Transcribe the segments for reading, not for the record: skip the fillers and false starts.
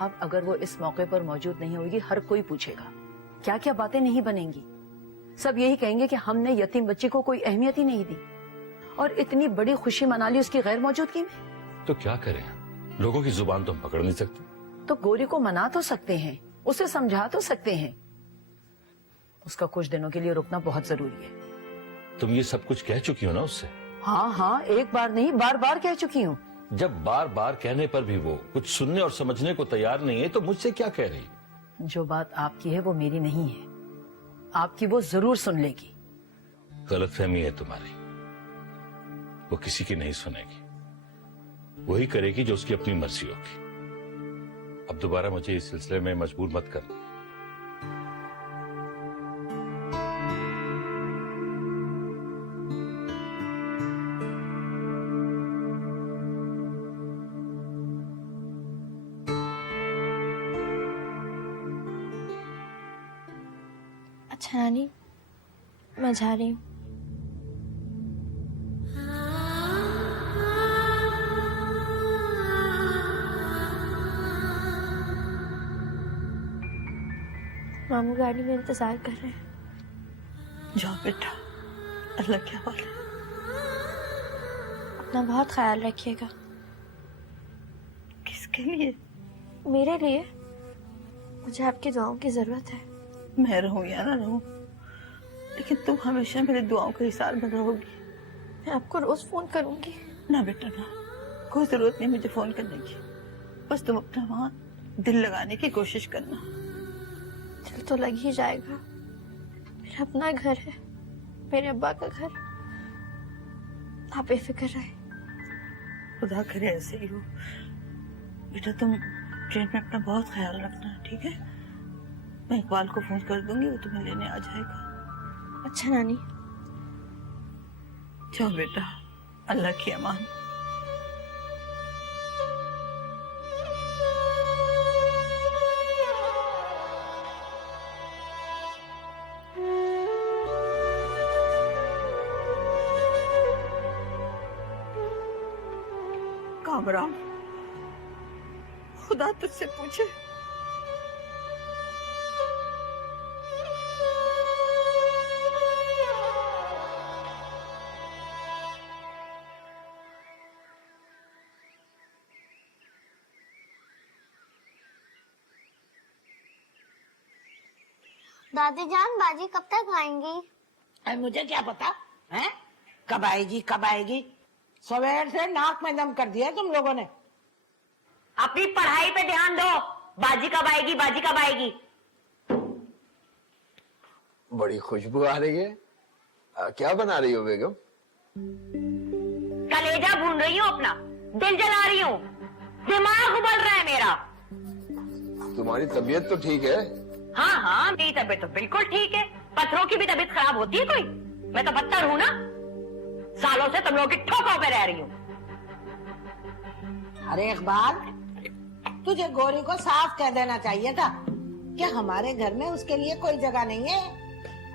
साहब, अगर वो इस मौके पर मौजूद नहीं होगी, हर कोई पूछेगा, क्या क्या बातें नहीं बनेंगी। सब यही कहेंगे कि हमने यतीम बच्ची को कोई अहमियत ही नहीं दी और इतनी बड़ी खुशी मना ली उसकी गैर मौजूदगी में। तो क्या करें, लोगों की जुबान तो हम पकड़ नहीं सकते। तो गौरी को मना तो सकते हैं, उसे समझा तो सकते हैं। उसका कुछ दिनों के लिए रुकना बहुत जरूरी है। तुम ये सब कुछ कह चुकी हो ना उससे? हाँ हाँ, एक बार नहीं, बार बार कह चुकी हूँ। जब बार बार कहने पर भी वो कुछ सुनने और समझने को तैयार नहीं है तो मुझसे क्या कह रही? जो बात आपकी है वो मेरी नहीं है, आपकी वो जरूर सुन लेगी। गलतफहमी है तुम्हारी, वो किसी की नहीं सुनेगी, वही करेगी जो उसकी अपनी मर्जी होगी। अब दोबारा मुझे इस सिलसिले में मजबूर मत कर। अच्छा नानी, मैं जा रही हूँ। मामू गाड़ी में इंतजार कर रहे हैं। जाओ बेटा, अल्लाह के हवाले। अपना बहुत ख्याल रखिएगा। किसके लिए? मेरे लिए। मुझे आपकी दुआओं की जरूरत है। मैं रहूं या ना रहूं, लेकिन तुम हमेशा मेरी दुआओं का हिसार बन रहोगी। मैं आपको रोज फोन करूंगी। ना बेटा ना, कोई जरूरत नहीं मुझे फोन करने की। बस तुम अपना वहां दिल लगाने की कोशिश करना। दिल तो लग ही जाएगा। मेरा अपना घर है, मेरे अब्बा का घर। आप बेफिक्र रहे। खुदा करे ऐसे ही हो। बेटा तुम ट्रेन में अपना बहुत ख्याल रखना, ठीक है? मैं इकबाल को फोन कर दूंगी, वो तुम्हें लेने आ जाएगा। अच्छा नानी। जाओ बेटा, अल्लाह की अमान। कामरान, खुदा तुझसे पूछे दादी जान, बाजी कब तक आएंगी? अरे मुझे क्या पता है कब आएगी कब आएगी। सवेर से नाक में दम कर दिया तुम लोगों ने। अपनी पढ़ाई पे ध्यान दो। बाजी कब आएगी, बाजी कब आएगी। बड़ी खुशबू आ रही है। क्या बना रही हो बेगम? कलेजा भून रही हूँ अपना, दिल जला रही हूँ, दिमाग उबल रहा है मेरा। तुम्हारी तबीयत तो ठीक है? हाँ हाँ, मेरी तबीयत तो बिल्कुल ठीक है। पत्थरों की भी तबीयत खराब होती है कोई? मैं तो पत्थर हूँ ना। सालों से तुम लोगों की ठोकों पे रह रही हूँ। अरे इकबाल, तुझे गौरी को साफ कह देना चाहिए था कि हमारे घर में उसके लिए कोई जगह नहीं है।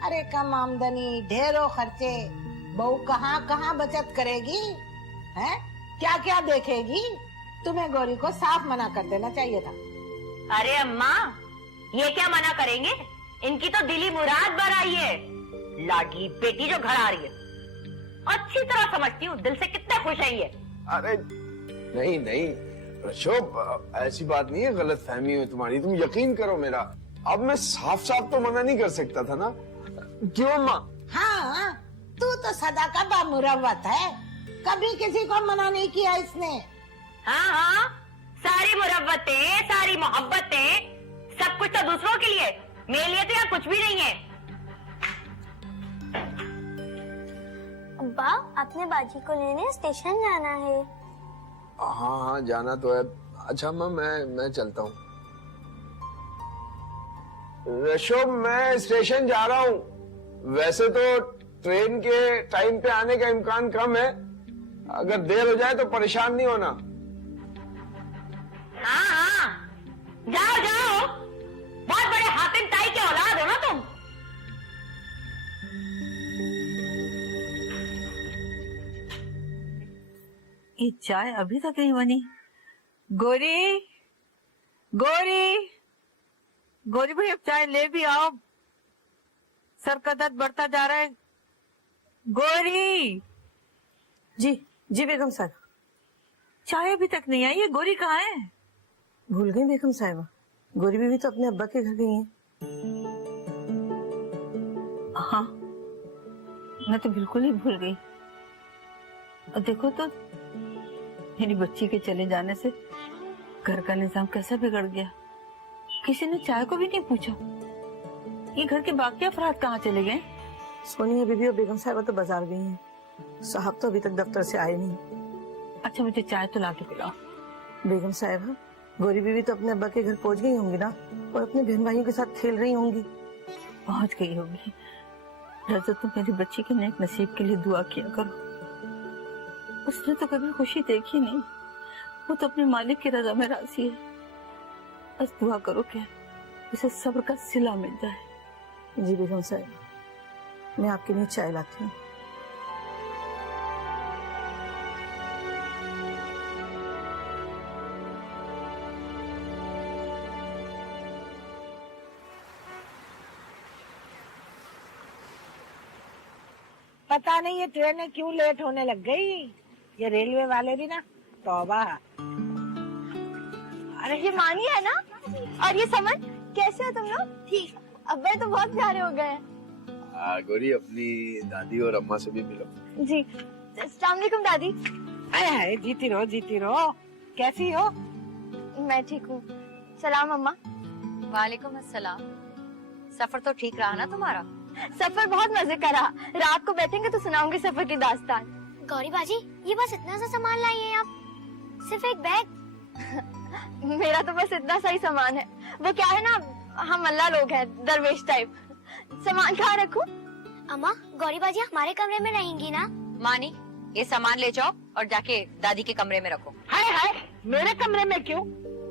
अरे कम आमदनी, ढेरों खर्चे, बहू कहाँ कहाँ बचत करेगी, हैं? क्या क्या देखेगी। तुम्हें गौरी को साफ मना कर देना चाहिए था। अरे अम्मा, ये क्या मना करेंगे, इनकी तो दिली मुराद भर आई है। लाडली बेटी जो घर आ रही है, अच्छी तरह समझती हूँ दिल से कितना खुश है ये। अरे नहीं नहीं रशोब, ऐसी बात नहीं है, गलत फहमी है तुम्हारी। तुम यकीन करो मेरा, अब मैं साफ साफ तो मना नहीं कर सकता था ना। क्यों अम्मा? हाँ, तू तो सदा का बामुरव्वत है, कभी किसी को मना नहीं किया इसने। हाँ हाँ, सारी मुरव्वतें, सारी मोहब्बतें, सब कुछ तो दूसरों के लिए, मेरे लिए तो यहाँ कुछ भी नहीं है। अब्बा, आपने बाजी को लेने स्टेशन जाना है। हाँ हाँ जाना तो है। अच्छा अम्मा, मैं चलता हूँ। रशोब, मैं स्टेशन जा रहा हूँ। वैसे तो ट्रेन के टाइम पे आने का इम्कान कम है, अगर देर हो जाए तो परेशान नहीं होना। हाँ हाँ, जाओ जाओ, बहुत बड़े हातिम ताई के औलाद हो ना तुम। ये चाय अभी तक नहीं बनी। गोरी, गौरी, गौरी भाई अब चाय ले भी आओ, सर का दर्द बढ़ता जा रहा है। गौरी, जी जी बेगम साहब। चाय अभी तक नहीं आई है, गौरी कहाँ है? भूल गई बेगम साहिबा, गौरी बीवी तो अपने अब्बा के घर गई हैं। हाँ, मैं तो बिल्कुल ही भूल गई। और देखो तो मेरी बच्ची के चले जाने से घर का निजाम कैसा बिगड़ गया। किसी ने चाय को भी नहीं पूछा। ये घर के बाकी अफराद कहाँ चले गए? सोनिया बीबी और बेगम साहिबा तो बाजार गई हैं, साहब तो अभी तक दफ्तर से आए नहीं। अच्छा, मुझे चाय तो ला के पिलाओ। बेगम साहिबा, गौरी बीवी तो अपने अब्बा के घर पहुंच गई होंगी ना, और अपने बहन भाइयों के साथ खेल रही होंगी। पहुंच गई होगी। रजत, तुम मेरी बच्ची के नेक नसीब के लिए दुआ किया करो। उसने तो कभी खुशी देखी नहीं, वो तो अपने मालिक की रजा में राजी है। बस दुआ करो कि उसे सब्र का सिला मिल जाए। जी बेगम साहिबा, मैं आपके लिए चाय लाती हूँ। पता नहीं ये ट्रेनें क्यों लेट होने लग गई। ये रेलवे वाले भी ना, तौबा। अरे ये मानी है ना, और ये समझ, कैसे हो तुम लोग? ठीक। अब्बा तो बहुत प्यारे हो गए हैं। गौरी, अपनी दादी और अम्मा से भी मिलो। जी। अस्सलाम वालेकुम दादी। हाय हाय, जीती रहो जीती रहो। कैसी हो? मैं ठीक हूँ। सलाम अम्मा। वालेकुम अस्सलाम। सफर तो ठीक रहा ना तुम्हारा? सफर बहुत मजे का रहा। रात को बैठेंगे तो सुनाऊंगी सफर की दास्तान। गौरी बाजी, ये बस इतना सा सामान लाई हैं आप? सिर्फ एक बैग? मेरा तो बस इतना सा ही सामान है। वो क्या है ना, हम अल्लाह लोग हैं, दरवेश टाइप। सामान कहाँ रखूं? अम्मा, गौरी बाजी हमारे कमरे में रहेंगी ना? मानी, ये सामान ले जाओ और जाके दादी के कमरे में रखो। हाय हाय, मेरे कमरे में क्यों?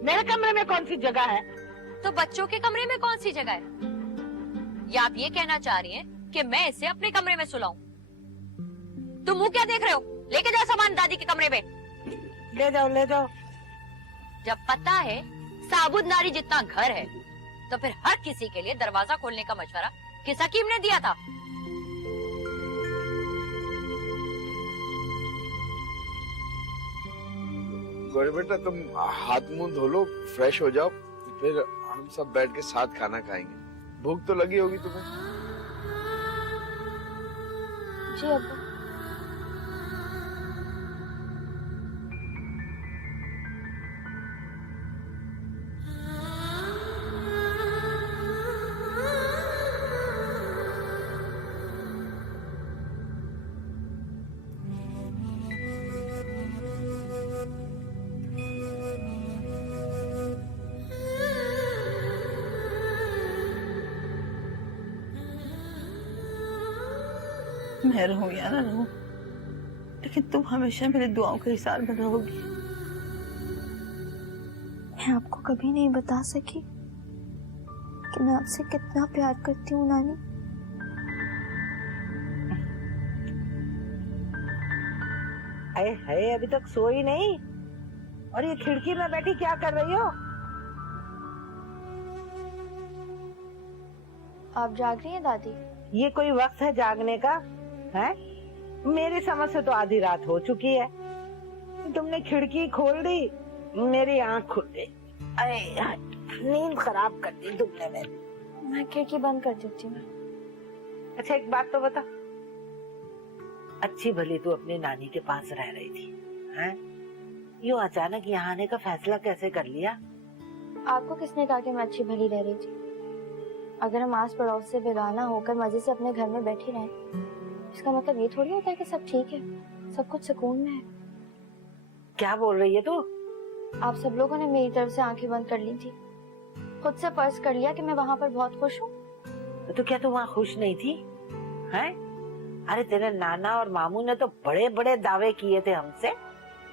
मेरे कमरे में कौन सी जगह है? तो बच्चों के कमरे में कौन सी जगह है? या आप ये कहना चाह रही हैं कि मैं इसे अपने कमरे में सुलाऊं? तुम मुंह क्या देख रहे हो? लेके जाओ सामान दादी के कमरे में। ले जाओ ले जाओ। जब पता है साबुत नारी जितना घर है, तो फिर हर किसी के लिए दरवाजा खोलने का मशवरा किस हकीम ने दिया था? गौरी बेटा, तुम हाथ मुंह धो लो, फ्रेश हो जाओ, फिर हम सब बैठ के साथ खाना खाएंगे। भूख तो लगी होगी तुम्हें? जी अब्बा। मैं रहूं या ना रहूं, लेकिन तुम हमेशा मेरी दुआओं के हिसार में रहोगी। मैं आपको कभी नहीं बता सकी कि मैं आपसे कितना प्यार करती हूँ नानी। हाय हाय, अभी तक सोई नहीं? और ये खिड़की में बैठी क्या कर रही हो? आप जाग रही हैं दादी? ये कोई वक्त है जागने का? है? मेरी समझ से तो आधी रात हो चुकी है। तुमने खिड़की खोल दी, मेरी आंख खुल गई। अरे यार, नींद खराब कर दी तुमने मेरी। मैं खिड़की बंद कर देती हूँ। अच्छा एक बात तो बता, अच्छी भली तू अपनी नानी के पास रह रही थी, हैं? यूं अचानक यहाँ आने का फैसला कैसे कर लिया? आपको किसने कहा कि मैं अच्छी भली रह रही थी? अगर हम आस पड़ोस से बेगाना होकर मजे से अपने घर में बैठे रहें, इसका मतलब ये थोड़ी होता है कि सब ठीक है, सब कुछ सुकून में है। क्या बोल रही है तू? आप सब लोगों ने मेरी तरफ से आंखें बंद कर ली थी, खुद से फर्ज कर लिया कि मैं वहाँ पर बहुत खुश हूँ। तो क्या तू वहाँ खुश नहीं थी? हैं? अरे तेरे नाना और मामू ने तो बड़े बड़े दावे किए थे हमसे,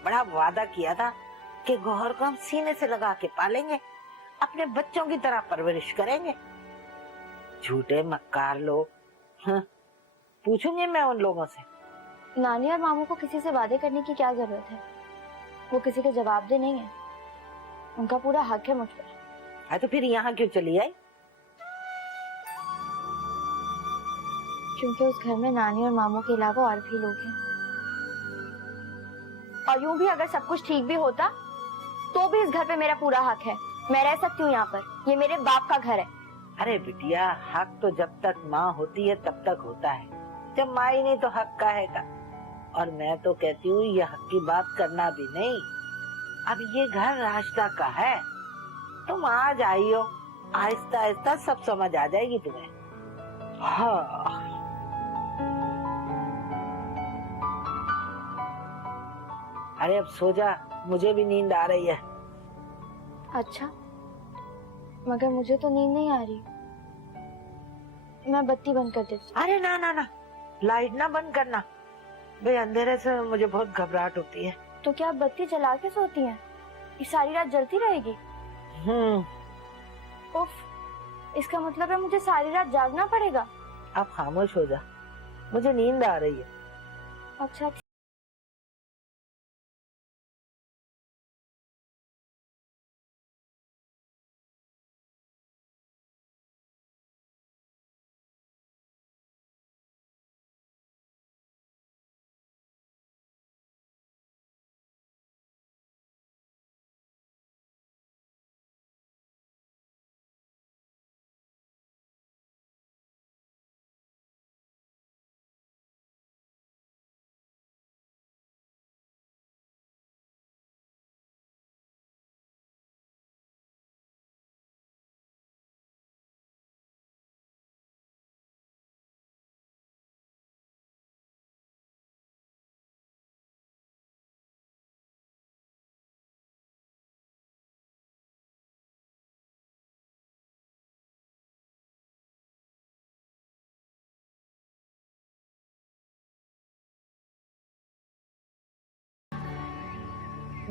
बड़ा वादा किया था कि गौहर को हम सीने से लगा के पालेंगे, अपने बच्चों की तरह परवरिश करेंगे। झूठे मक्कार लोग। हाँ, पूछूंगी मैं उन लोगों से। नानी और मामू को किसी से वादे करने की क्या जरूरत है? वो किसी के जवाबदेह नहीं है, उनका पूरा हक है मुझ पर। तो फिर यहाँ क्यों चली आई? क्योंकि उस घर में नानी और मामू के अलावा और भी लोग हैं। और यूं भी अगर सब कुछ ठीक भी होता तो भी इस घर पे मेरा पूरा हक है। मैं रह सकती हूँ यहाँ पर। ये मेरे बाप का घर है। अरे बिटिया, हक तो जब तक माँ होती है तब तक होता है, जब माँ ही नहीं तो हक का है का। और मैं तो कहती हूँ ये हक की बात करना भी नहीं। अब ये घर रास्ता का है, तुम आ जाइयो, आहिस्ता आहिस्ता सब समझ आ जाएगी तुम्हें। हाँ। अरे अब सो जा, मुझे भी नींद आ रही है। अच्छा, मगर मुझे तो नींद नहीं आ रही। मैं बत्ती बंद कर देती। अरे ना ना ना, लाइट ना बंद करना भाई, अंधेरे से मुझे बहुत घबराहट होती है। तो क्या आप बत्ती जला के सोती हैं? ये सारी रात जलती रहेगी? उफ, इसका मतलब है मुझे सारी रात जागना पड़ेगा। आप खामोश हो जा, मुझे नींद आ रही है। अच्छा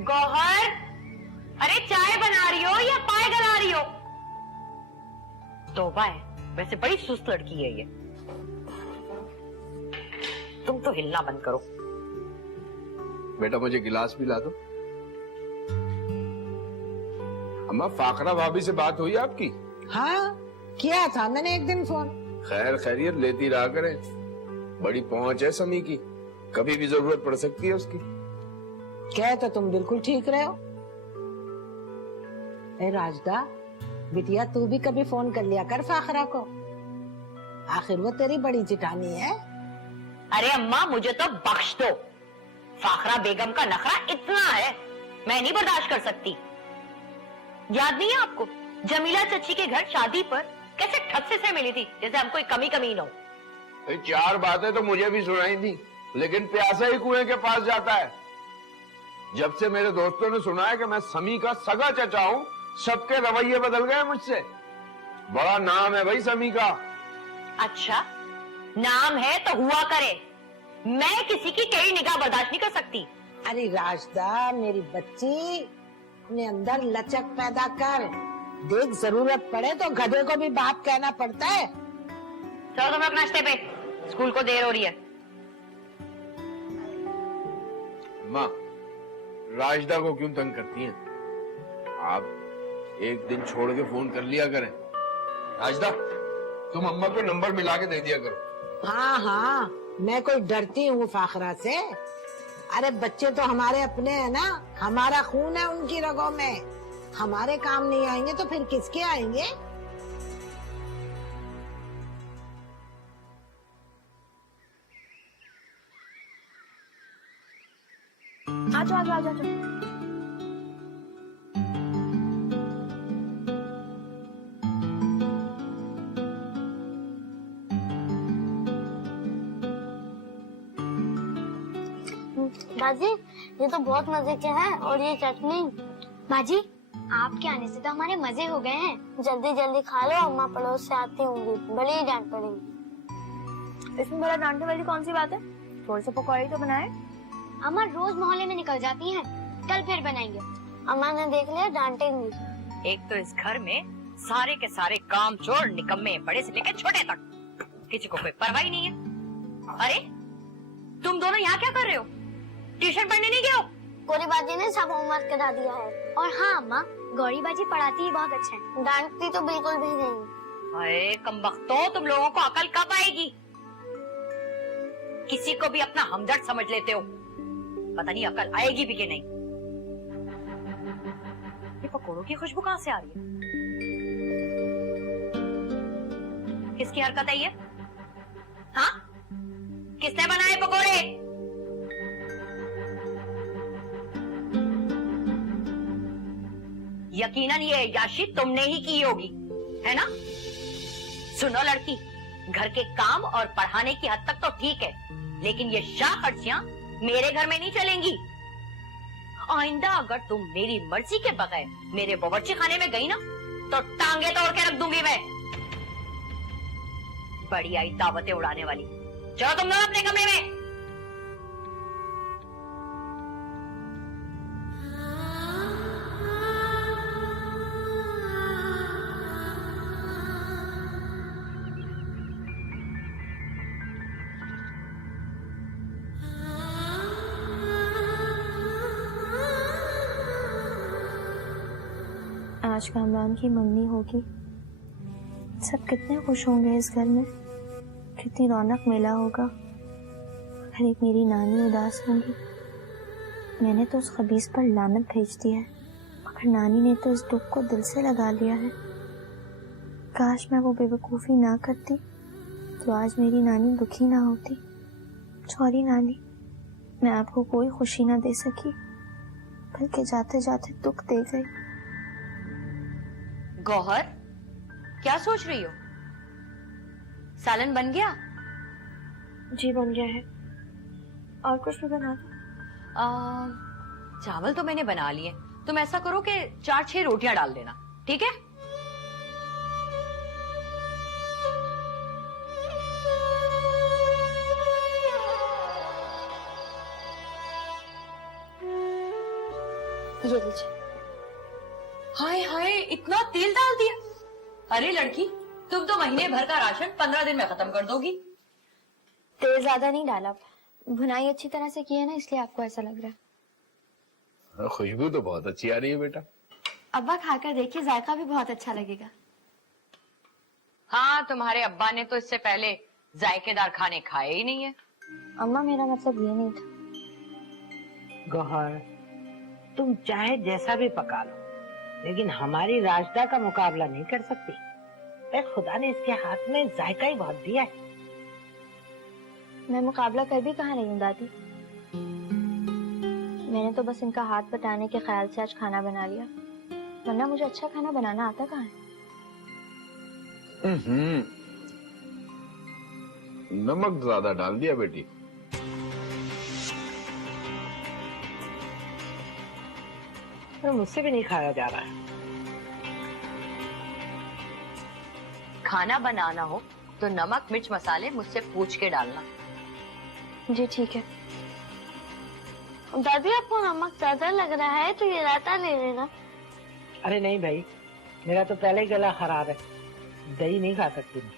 गौहर, अरे चाय बना रही हो या पाए गला रही हो? तौबा है, वैसे बड़ी सुस्त लड़की है ये। तुम तो हिलना बंद करो। बेटा मुझे गिलास भी ला दो। अम्मा, फाकरा भाभी से बात हुई आपकी? हाँ, किया था मैंने एक दिन फोन। खैर खैरियत लेती रहा करें, बड़ी पहुंच है समी की, कभी भी जरूरत पड़ सकती है उसकी। कह तो तुम बिल्कुल ठीक रहे हो। ए राजदा, बिटिया तू भी कभी फोन कर लिया कर फाखरा को, आखिर वो तेरी बड़ी जिठानी है। अरे अम्मा, मुझे तो बख्श दो। फाखरा बेगम का नखरा इतना है, मैं नहीं बर्दाश्त कर सकती। याद नहीं है आपको, जमीला चची के घर शादी पर कैसे ठस्से से मिली थी, जैसे हम कोई कमी कमी न हो। चार बातें तो मुझे भी सुनाई थी, लेकिन प्यासा ही कुएं के पास जाता है। जब से मेरे दोस्तों ने सुना है कि मैं समी का सगा चचा हूं, सबके रवैये बदल गए मुझसे। बड़ा नाम है भाई समी का। अच्छा, नाम है तो हुआ करे। मैं किसी की कई निगाह बर्दाश्त नहीं कर सकती। अरे राजदा मेरी बच्ची, अपने अंदर लचक पैदा कर। देख, जरूरत पड़े तो गधे को भी बाप कहना पड़ता है। चलो तुम लोग नाश्ते पे, स्कूल को देर हो रही है। माँ, राजदा को क्यों तंग करती हैं? आप एक दिन छोड़ के फोन कर लिया करें। राजदा, तुम अम्मा को नंबर मिला के दे दिया करो। हाँ हाँ, मैं कोई डरती हूँ फाखरा से? अरे बच्चे तो हमारे अपने हैं ना, हमारा खून है उनकी रगों में। हमारे काम नहीं आएंगे तो फिर किसके आएंगे? आजो आजो आजो आजो। बाजी, ये तो बहुत मजे के हैं। और ये चटनी। बाजी, आपके आने से तो हमारे मजे हो गए हैं। जल्दी जल्दी खा लो, अम्मा पड़ोस से आती होंगी, बड़ी ही डांट पड़ेगी। इसमें बड़ा डांटने वाली कौन सी बात है? थोड़े से पकौड़े तो बनाए। अम्मा रोज मोहल्ले में निकल जाती हैं, कल फिर बनाएंगे। अम्मा ने देख लिया, डांटेंगी। एक तो इस घर में सारे के सारे काम चोर निकम्मे, बड़े से लेकर छोटे तक, किसी को कोई परवाह ही नहीं है। अरे तुम दोनों यहाँ क्या कर रहे हो? ट्यूशन पढ़ने नहीं गए हो? गौरी बाजी ने सब होमवर्क करा दिया है। और हाँ अम्मा, गौरी बाजी पढ़ाती ही बहुत अच्छा है, डांटती तो बिल्कुल भी नहीं। अरे कमबख्तों, तुम लोगों को अकल कब आएगी? किसी को भी अपना हमदर्द समझ लेते हो, पता नहीं अकल आएगी भी कि नहीं। ये पकोड़ों की खुशबू कहाँ से आ रही है? किसकी हरकत है ये? हाँ, किसने बनाए पकोड़े? यकीनन ये याशी तुमने ही की होगी, है ना? सुनो लड़की, घर के काम और पढ़ाने की हद तक तो ठीक है, लेकिन ये शाह खर्चियां मेरे घर में नहीं चलेंगी। आइंदा अगर तुम मेरी मर्जी के बगैर मेरे बावर्ची खाने में गई ना, तो टांगे तोड़ के रख दूंगी मैं। बड़ी आई दावतें उड़ाने वाली। चलो तुम लोग अपने कमरे में। आज कामरान की मंगनी होगी, सब कितने खुश होंगे इस घर में, कितनी रौनक मेला होगा। हर एक मेरी नानी उदास होंगी। मैंने तो उस खबीस पर लानत भेज दी है, मगर नानी ने तो इस दुख को दिल से लगा लिया है। काश मैं वो बेवकूफ़ी ना करती तो आज मेरी नानी दुखी ना होती। सॉरी नानी, मैं आपको कोई खुशी ना दे सकी, बल्कि जाते जाते दुख दे गई। गौहर, क्या सोच रही हो? सालन बन गया? जी बन गया है। और कुछ भी बना दो? चावल तो मैंने बना लिए। तुम ऐसा करो कि 4-6 रोटियां डाल देना, ठीक है? ये लीजिए। हाय हाय, इतना तेल डाल दिया। अरे लड़की, तुम तो महीने भर का राशन 15 दिन में खत्म कर दोगी। तेल ज्यादा नहीं डाला, भुनाई अच्छी तरह से की है ना, इसलिए आपको ऐसा लग रहा है। खुशबू तो बहुत अच्छी आ रही है बेटा। अब्बा खाकर देखिए, जायका भी बहुत अच्छा लगेगा। हाँ, तुम्हारे अब्बा ने तो इससे पहले जायकेदार खाने खाए ही नहीं है। अम्मा, मेरा मतलब ये नहीं था। गौहर, तुम चाहे जैसा भी पका लो, लेकिन हमारी राजदा का मुकाबला नहीं कर सकती। खुदा ने इसके हाथ में जायका ही बहुत दिया है। मैं मुकाबला कर भी कहाँ रही हूँ दादी, मैंने तो बस इनका हाथ बटाने के ख्याल से आज खाना बना लिया, वरना मुझे अच्छा खाना बनाना आता कहाँ है। नमक ज्यादा डाल दिया बेटी। पर मुझसे भी नहीं खाया जा रहा है। खाना बनाना हो तो नमक मिर्च मसाले मुझसे पूछ के डालना। जी ठीक है। दादी, आपको नमक ज्यादा लग रहा है तो ये रायता ले लेना। अरे नहीं भाई, मेरा तो पहले ही गला खराब है, दही नहीं खा सकती मैं।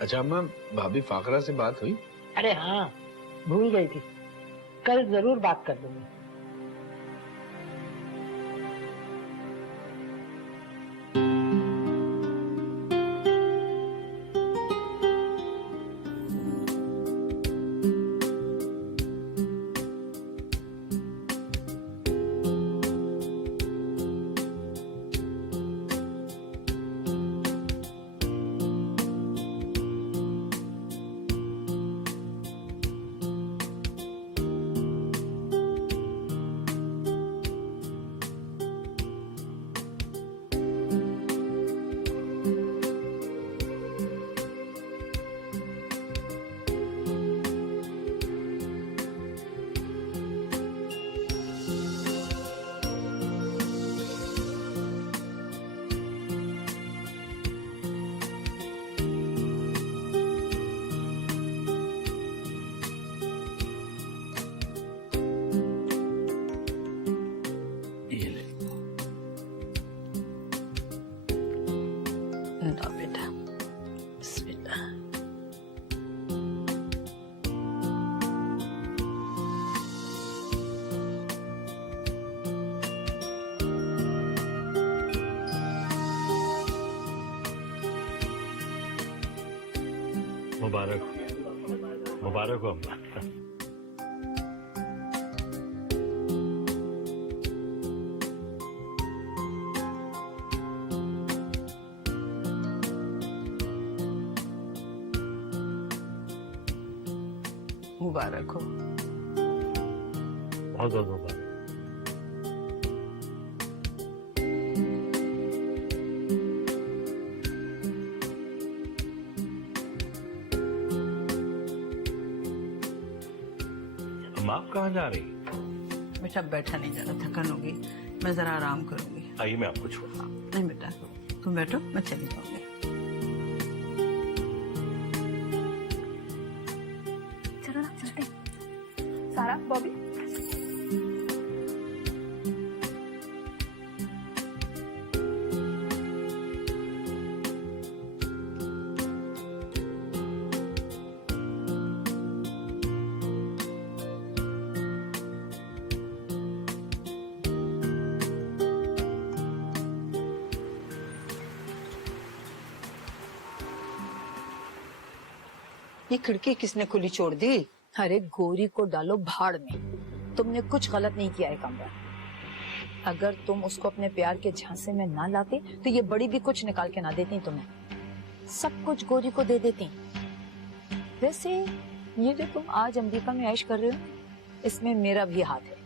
अच्छा अम्मा, भाभी फाकरा से बात हुई? अरे हाँ, भूल गई थी, कल जरूर बात कर दूंगी। मुबारक हो, मुबारक हो अम्मा। मुबारक हो। बहुत बहुत मुबारक। अम्मा आप कहाँ जा रही? बेटा बैठा नहीं जा रहा, थकन होगी, मैं जरा आराम करूंगी। आइए मैं आपको छोड़। नहीं बेटा, तुम बैठो, मैं चली जाऊंगी। चलो ना चलते हैं। सारा, बॉबी। ये खिड़की किसने खुली छोड़ दी? अरे गौरी को डालो भाड़ में, तुमने कुछ गलत नहीं किया है कामरान। अगर तुम उसको अपने प्यार के झांसे में ना लाते तो ये बड़ी भी कुछ निकाल के ना देती तुम्हें, सब कुछ गौरी को दे देती। वैसे ये जो तुम आज अमेरिका में ऐश कर रहे हो, इसमें मेरा भी हाथ है।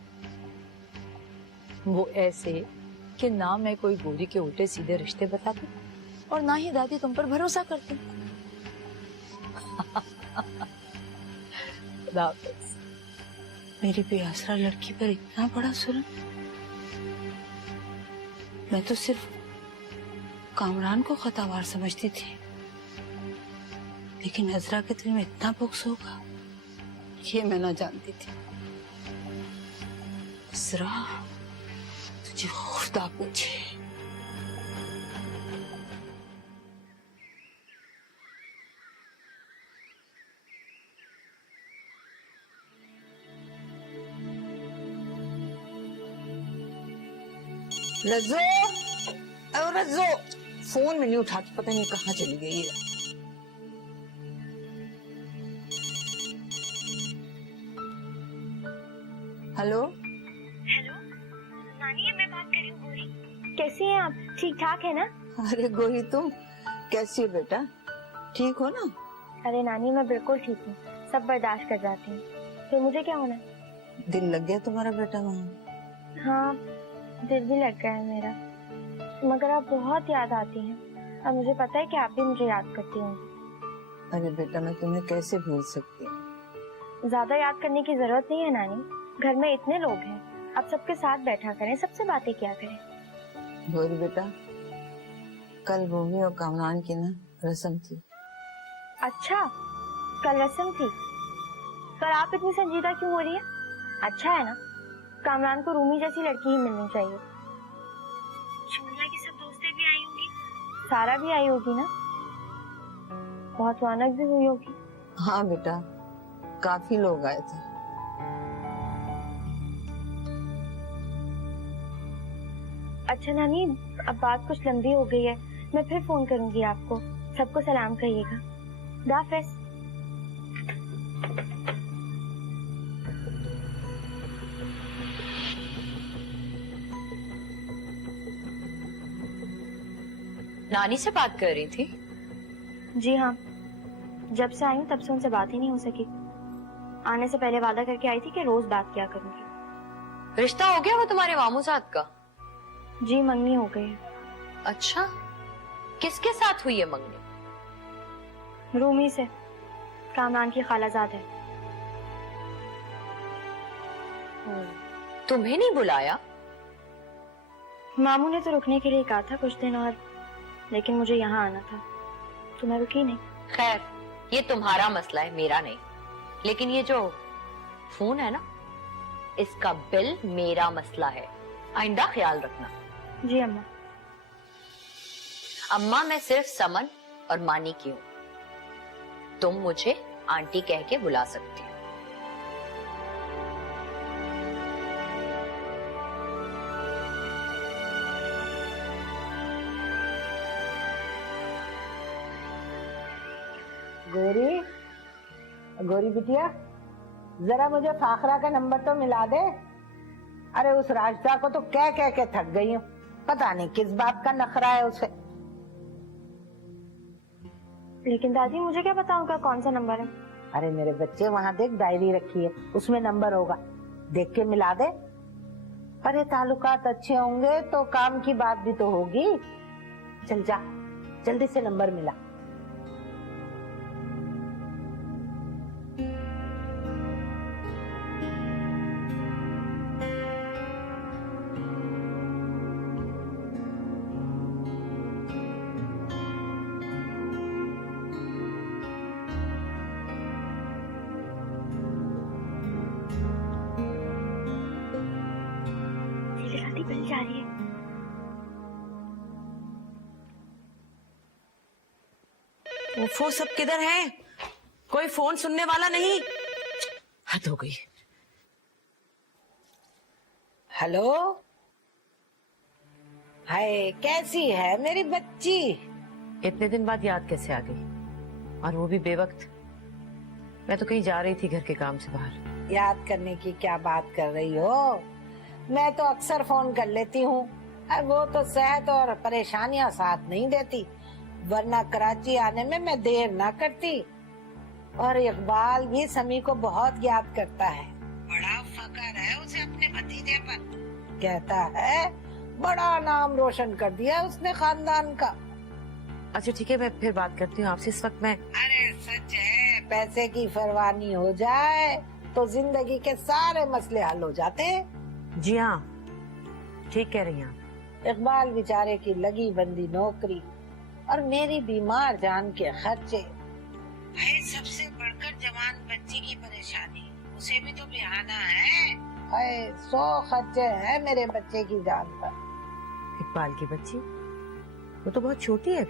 वो ऐसे कि ना मैं कोई गौरी के उल्टे सीधे रिश्ते बताती और ना ही दादी तुम पर भरोसा करती। खुदा हाफिज। मेरी बेआसरा लड़की पर इतना बड़ा जुल्म। मैं तो सिर्फ कामरान को खतावार समझती थी, लेकिन अजरा के दिल में इतना बुक्स होगा ये मैं ना जानती थी। अजरा, तुझे खुदा पूछे। रज्जो, और रज्जो, फोन में नहीं उठाती, पता नहीं कहाँ चली गई है। हेलो हेलो नानी, मैं बात कर रही हूँ गौरी। कैसी हैं आप? ठीक ठाक है ना? अरे गोरी, तुम कैसी हो बेटा? ठीक हो ना? अरे नानी, मैं बिल्कुल ठीक हूँ, सब बर्दाश्त कर जाती हूँ। फिर मुझे क्या होना? दिल लग गया तुम्हारा बेटा वहाँ? हाँ, दिल भी लग गया है मेरा, मगर आप बहुत याद आती हैं और मुझे पता है कि आप भी मुझे याद करती होंगी। अरे बेटा, मैं तुम्हें कैसे भूल सकती हूँ? ज्यादा याद करने की जरूरत नहीं है नानी, घर में इतने लोग हैं, आप सबके साथ बैठा करें, सबसे बातें किया करें। गोरी बेटा, कल भूमि और कामरान की ना रस्म थी। अच्छा, कल रस्म थी, पर आप इतनी संजीदा क्यों हो रही है? अच्छा है ना, कामरान को रूमी जैसी लड़की ही मिलनी चाहिए। शिमला की सब दोस्तें भी आई होंगी, सारा भी आई होगी ना, बहुत रौनक भी हुई होगी। हाँ बेटा, काफी लोग आए थे। अच्छा नानी, अब बात कुछ लंबी हो गई है, मैं फिर फोन करूंगी आपको। सबको सलाम कहिएगा। खुदा हाफिज। नानी से बात कर रही थी? जी हाँ, जब से आई हूँ तब से उनसे बात ही नहीं हो सकी। आने से पहले वादा करके आई थी कि रोज बात किया करूंगी। रिश्ता हो गया वो तुम्हारे मामूजात का? जी, मंगनी हो गई है। अच्छा, किसके साथ हुई है मंगनी? रूमी से, कामरान की खालाजाद है। तुम्हें नहीं बुलाया? मामू ने तो रुकने के लिए कहा था कुछ दिन और, लेकिन मुझे यहाँ आना था तो मैं रुकी नहीं। खैर, ये तुम्हारा मसला है, मेरा नहीं। लेकिन ये जो फोन है ना, इसका बिल मेरा मसला है, आइंदा ख्याल रखना। जी अम्मा। अम्मा मैं सिर्फ समन और मानी की हूँ, तुम मुझे आंटी कह के बुला सकती हो। गोरी, गोरी बिटिया, जरा मुझे फाखरा का नंबर तो मिला दे। अरे उस राजदा को तो कह के थक गई हूँ, पता नहीं किस बात का नखरा है उसे। लेकिन दादी मुझे क्या पता उनका कौन सा नंबर है। अरे मेरे बच्चे, वहां देख डायरी रखी है, उसमें नंबर होगा, देख के मिला दे। अरे ताल्लुकात अच्छे होंगे तो काम की बात भी तो होगी। चल जा, जल्दी से नंबर मिला। जल्दी बन जा रही है। वो सब किधर हैं? कोई फोन सुनने वाला नहीं? हद हो गई। हेलो, हाय, कैसी है मेरी बच्ची? इतने दिन बाद याद कैसे आ गई, और वो भी बेवक्त? मैं तो कहीं जा रही थी घर के काम से बाहर। याद करने की क्या बात कर रही हो? मैं तो अक्सर फोन कर लेती हूँ, वो तो सेहत और परेशानियां साथ नहीं देती, वरना कराची आने में मैं देर ना करती। और इकबाल भी समी को बहुत याद करता है, बड़ा फख्र है उसे अपने भतीजे पर। कहता है बड़ा नाम रोशन कर दिया उसने खानदान का। अच्छा ठीक है, मैं फिर बात करती हूँ आपसे। इस वक्त मैं अरे सच है, पैसे की फरवानी हो जाए तो जिंदगी के सारे मसले हल हो जाते हैं। जी हाँ, ठीक कह रही हैं आप। इकबाल बेचारे की लगी बंदी नौकरी और मेरी बीमार जान के खर्चे, भाई सबसे बढ़कर जवान बच्ची की परेशानी, उसे भी तो बिहाना है। हाय 100 खर्चे हैं मेरे बच्चे की जान पर। इकबाल की बच्ची, वो तो बहुत छोटी है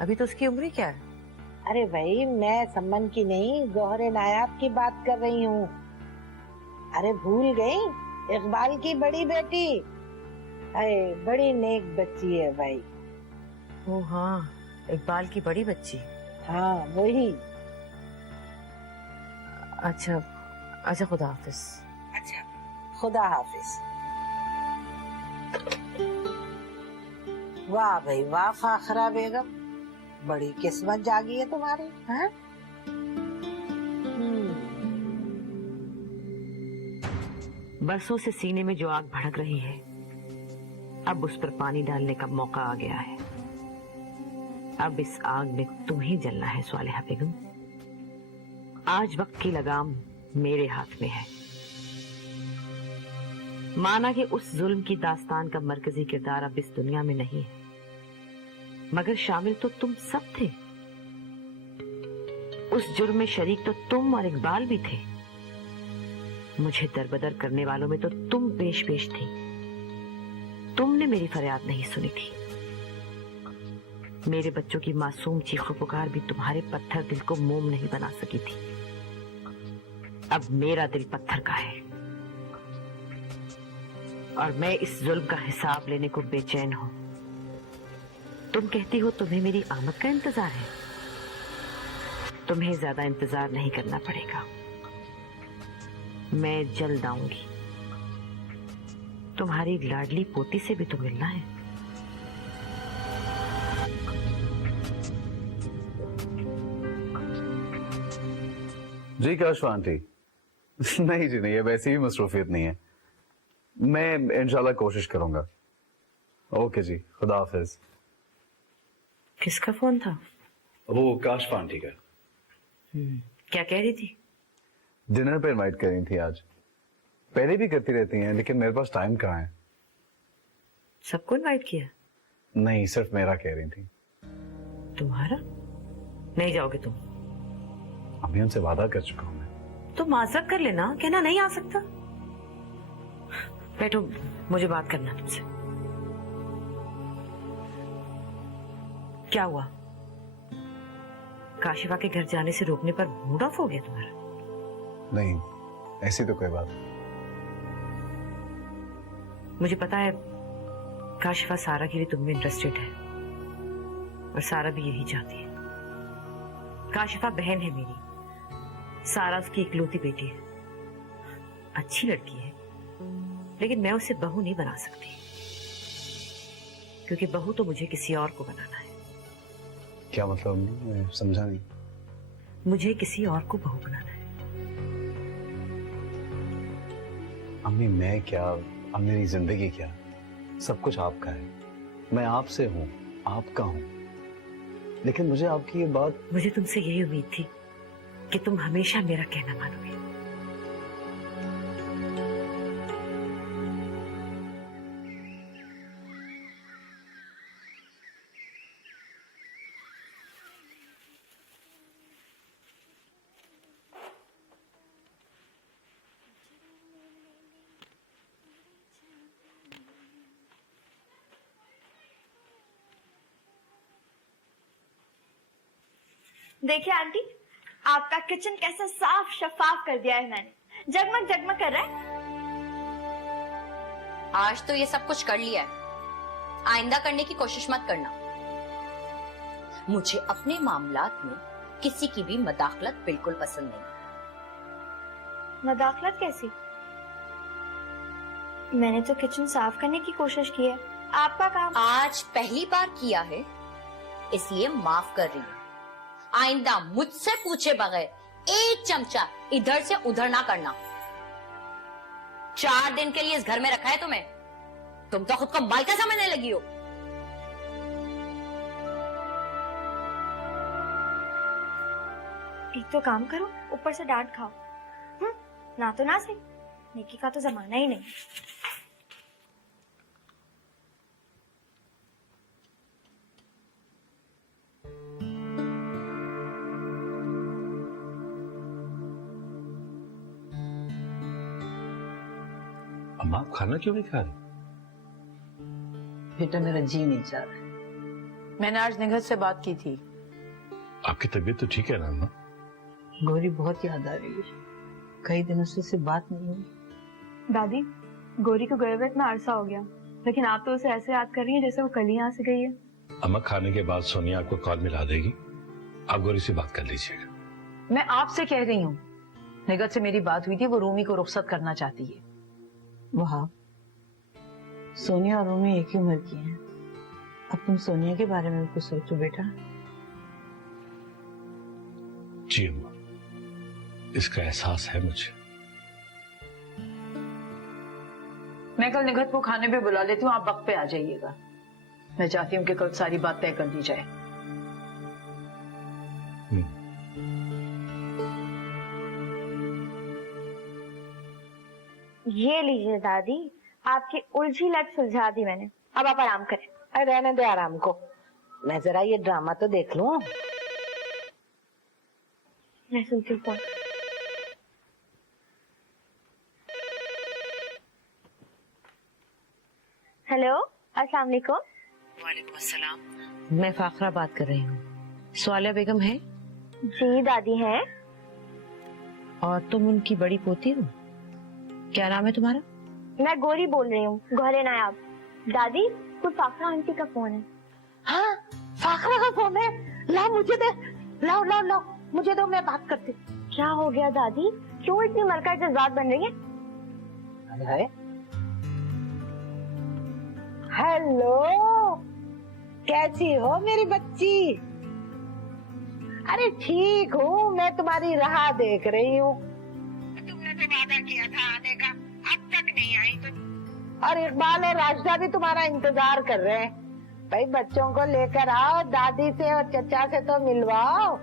अभी तो उसकी उम्र ही क्या है? अरे भाई, मैं सम्मन की नहीं, गौहरे नायाब की बात कर रही हूँ। अरे भूल गई, इकबाल की बड़ी बेटी। अरे बड़ी नेक बच्ची है भाई। ओ हाँ, इकबाल की बड़ी बच्ची। हाँ वही। अच्छा अच्छा, खुदा हाफिज। अच्छा, खुदा हाफिज। वाह भाई वाह फाखरा बेगम, बड़ी किस्मत जागी है तुम्हारी। हाँ? बरसों से सीने में जो आग भड़क रही है, अब उस पर पानी डालने का मौका आ गया है। अब इस आग में तुम ही जलना है स्वालिहा बेगम। आज वक्त की लगाम मेरे हाथ में है। माना कि उस जुल्म की दास्तान का मरकजी किरदार अब इस दुनिया में नहीं है, मगर शामिल तो तुम सब थे। उस जुर्म में शरीक तो तुम और इकबाल भी थे। मुझे दरबदर करने वालों में तो तुम पेश थी। तुमने मेरी फरियाद नहीं सुनी थी। मेरे बच्चों की मासूम चीखों पुकार भी तुम्हारे पत्थर दिल को मोम नहीं बना सकी थी। अब मेरा दिल पत्थर का है और मैं इस जुल्म का हिसाब लेने को बेचैन हूं। तुम कहती हो तुम्हें मेरी आमद का इंतजार है। तुम्हें ज्यादा इंतजार नहीं करना पड़ेगा, मैं जल्द आऊंगी। तुम्हारी लाडली पोती से भी तो मिलना है। जी काशवा आंटी। नहीं जी नहीं, ये वैसी भी मसरूफियत नहीं है। मैं इंशाल्लाह कोशिश करूंगा। ओके जी, खुदा हाफिज। किसका फोन था? वो काशवा आंटी का। क्या कह रही थी? डिनर पे इनवाइट कर रही थी आज। पहले भी करती रहती हैं, लेकिन मेरे पास टाइम कहाँ है। सबको इनवाइट किया? नहीं, सिर्फ मेरा कह रही थी। तुम्हारा? नहीं जाओगे तुम? अभी उनसे वादा कर चुका हूं मैं। तो माजरत कर लेना, कहना नहीं आ सकता। बैठो, मुझे बात करना तुमसे। क्या हुआ? काशिफा के घर जाने से रोकने पर मूड ऑफ हो गया तुम्हारा? नहीं, ऐसी तो कोई बात। मुझे पता है काशिफा सारा के लिए तुम में इंटरेस्टेड है और सारा भी यही चाहती है, काशिफा बहन है मेरी, सारा उसकी इकलौती बेटी है। अच्छी लड़की है, लेकिन मैं उसे बहू नहीं बना सकती, क्योंकि बहू तो मुझे किसी और को बनाना है। क्या मतलब अम्मी? मैं समझा नहीं। मुझे किसी और को बहू बनाना है। अम्मी मैं क्या, अब मेरी जिंदगी क्या, सब कुछ आपका है। मैं आपसे हूँ, आपका हूँ, लेकिन मुझे आपकी ये बात, मुझे तुमसे यही उम्मीद थी कि तुम हमेशा मेरा कहना मानोगे। देखिए आंटी, आपका किचन कैसा साफ शफाफ कर दिया है मैंने, जगमग जगमग कर रहा है। आज तो ये सब कुछ कर लिया है, आइंदा करने की कोशिश मत करना। मुझे अपने मामलात में किसी की भी मदाखलत बिल्कुल पसंद नहीं। मदाखलत कैसी? मैंने तो किचन साफ करने की कोशिश की है, आपका काम। आज पहली बार किया है, इसलिए माफ कर रही हूँ। आइंदा मुझसे पूछे बगैर एक चमचा इधर से उधर ना करना। 4 दिन के लिए इस घर में रखा है तुम्हें, तुम तो खुद को मायका समझने लगी हो। एक तो काम करो, ऊपर से डांट खाओ। ना तो ना सही, नेकी का तो जमाना ही नहीं। अम्मा आप खाना क्यों नहीं खा रहे? बेटा मेरा जी नहीं चाह रहा। मैंने आज निगहत से बात की थी। आपकी तबीयत तो ठीक है ना अम्मा? गौरी बहुत याद आ रही है, कई दिनों से उससे बात नहीं हुई। दादी, गौरी को गए हुए इतना अरसा हो गया, लेकिन आप तो उसे ऐसे याद कर रही हैं जैसे वो कल ही यहाँ से गई है। अम्मा खाने के बाद सोनिया आपको कॉल मिला देगी, आप गौरी से बात कर लीजिएगा। मैं आपसे कह रही हूँ, निगहत से मेरी बात हुई थी, वो रूमी को रुखसत करना चाहती है। वाह, सोनिया और रूमी एक ही उम्र की हैं। अब तुम सोनिया के बारे में भी कुछ सोचो बेटा। जी अम्मा, इसका एहसास है मुझे। मैं कल निगहत को खाने पे बुला लेती हूँ, आप वक्त पे आ जाइएगा। मैं चाहती हूँ कि कल सारी बात तय कर दी जाए। ये लीजिए दादी, आपकी उलझी लट सुलझा दी मैंने, अब आप आराम करें। अरे रहने दे आराम को, मैं जरा ये ड्रामा तो देख लूं। मैं सुनती हूँ फोन। हेलो, अस्सलाम वालेकुम। वालेकुम अस्सलाम। मैं फाखरा बात कर रही हूँ। स्वालिया बेगम है? जी दादी है। और तुम उनकी बड़ी पोती हो? क्या नाम है तुम्हारा? मैं गौरी बोल रही हूँ, गौरे नायाब। दादी, कोई फाखरा आंटी का फोन है। हाँ, फाखरा का फोन है। लाओ मुझे दे, लाओ लाओ लाओ मुझे दो, मैं बात करती। क्या हो गया दादी, क्यों इतनी मलका जज्बात बन रही है? हाय, हेलो, कैसी हो मेरी बच्ची? अरे ठीक हूँ, मैं तुम्हारी राह देख रही हूँ। तुमने तो वादा किया था आने का, अब तक नहीं आई तुम। और इकबाल और राशिदा भी तुम्हारा इंतजार कर रहे हैं। भाई बच्चों को लेकर आओ, दादी से और चचा से तो मिलवाओ।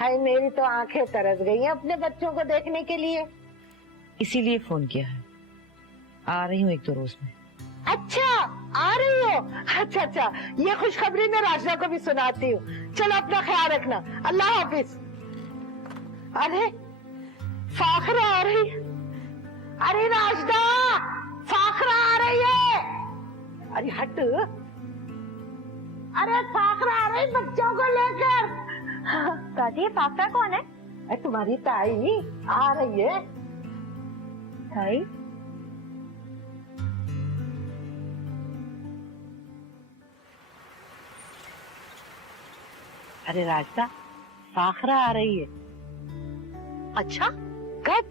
हाय, मेरी तो आंखें तरस गई हैं अपने बच्चों को देखने के लिए। इसीलिए फोन किया है। आ रही हूँ 1-2 रोज में। अच्छा, आ रही हो? अच्छा अच्छा, ये खुशखबरी मैं राशिदा को भी सुनाती हूँ। चलो अपना ख्याल रखना, अल्लाह हाफिज। अरे फाखरा आ रही, अरे राशिदा, फाखरा आ रही है। अरे हट, अरे फाखरा आ रही बच्चों को लेकर। दादी, फाखरा कौन है? तुम्हारी ताई आ रही है। ताई? अरे राशिदा, फाखरा आ रही है। अच्छा, कब?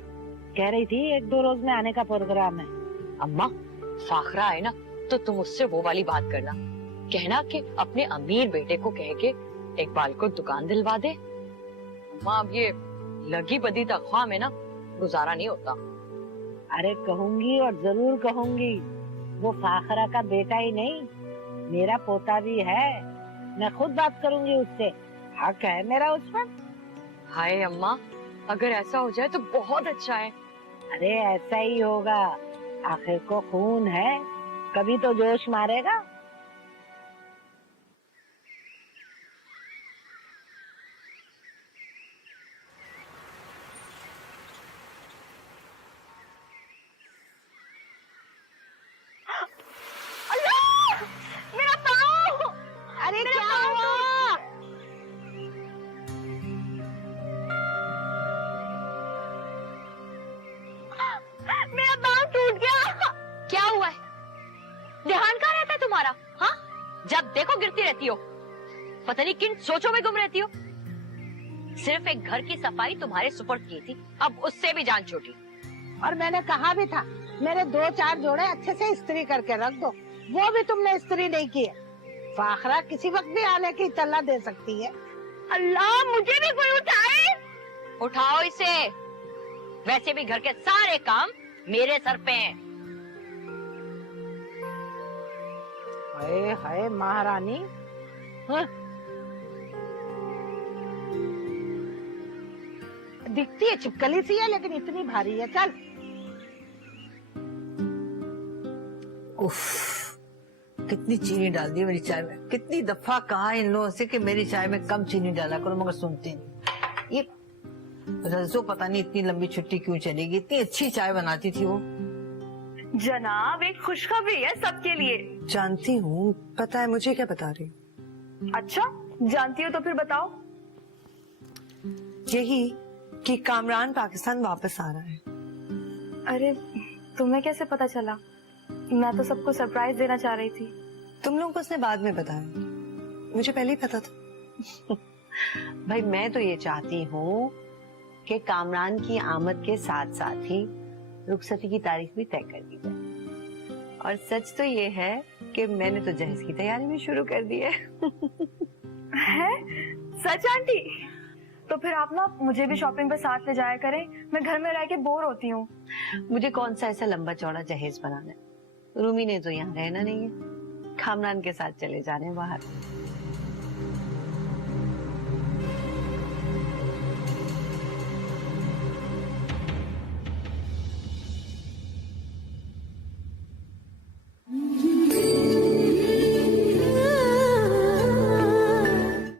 कह रही थी 1-2 रोज में आने का प्रोग्राम है। अम्मा, फाखरा है ना तो तुम उससे वो वाली बात करना, कहना कि अपने अमीर बेटे को कह के इकबाल को दुकान दिलवा दे। अम्मा, अब ये लगी बदी तनख्वाह में ना गुजारा नहीं होता। अरे कहूंगी और जरूर कहूंगी, वो फाखरा का बेटा ही नहीं मेरा पोता भी है। मैं खुद बात करूंगी उससे, हक है मेरा उस पर। हाय अम्मा, अगर ऐसा हो जाए तो बहुत अच्छा है। अरे ऐसा ही होगा, आखिर को खून है, कभी तो जोश मारेगा। अल्लाह, मेरा पाँव! अरे क्या हुआ? मेरा पाँव टूट गया। क्या हुआ है? ध्यान कहाँ रहता है तुम्हारा? हाँ, जब देखो गिरती रहती हो, पता नहीं किन सोचों में गुम रहती हो। सिर्फ एक घर की सफाई तुम्हारे सुपुर्द की थी, अब उससे भी जान छूटी। और मैंने कहा भी था मेरे 2-4 जोड़े अच्छे से इस्त्री करके रख दो, वो भी तुमने इस्त्री नहीं की है। फाखरा किसी वक्त भी आने की तल्ला दे सकती है। अल्लाह, मुझे भी कोई उठाए। उठाओ इसे, वैसे भी घर के सारे काम मेरे सर पे हैं। हाय हाय महारानी, हाँ? दिखती है चिपकली सी है लेकिन इतनी भारी है। चल। उफ, कितनी चीनी डाल दी मेरी चाय में। कितनी दफा कहा इन लोगों से कि मेरी चाय में कम चीनी डाला करो, मगर सुनते नहीं। ये रज़ो पता नहीं इतनी लंबी छुट्टी क्यों चलेगी, इतनी अच्छी चाय बनाती थी वो। जनाब, एक खुशखबरी है सबके लिए। जानती हूँ, पता है, मुझे क्या बता रही? अच्छा, जानती हो तो फिर बताओ। यही कि कामरान पाकिस्तान वापस आ रहा है। अरे, तुम्हें कैसे पता चला? मैं तो सबको सरप्राइज देना चाह रही थी। तुम लोगों को उसने बाद में बताया, मुझे पहले ही पता था। भाई मैं तो ये चाहती हूँ कि कामरान की आमद के साथ साथ ही रुखसती की तारीख भी तय कर दी जाए। और सच तो ये है कि मैंने तो जहेज की तैयारी भी शुरू कर दी है। है? सच आंटी? तो फिर आप ना मुझे भी शॉपिंग पे साथ ले जाया करें, मैं घर में रह के बोर होती हूँ। मुझे कौन सा ऐसा लंबा चौड़ा जहेज बनाना है, रूमी ने तो यहाँ रहना नहीं है, कामरान के साथ चले जाने बाहर।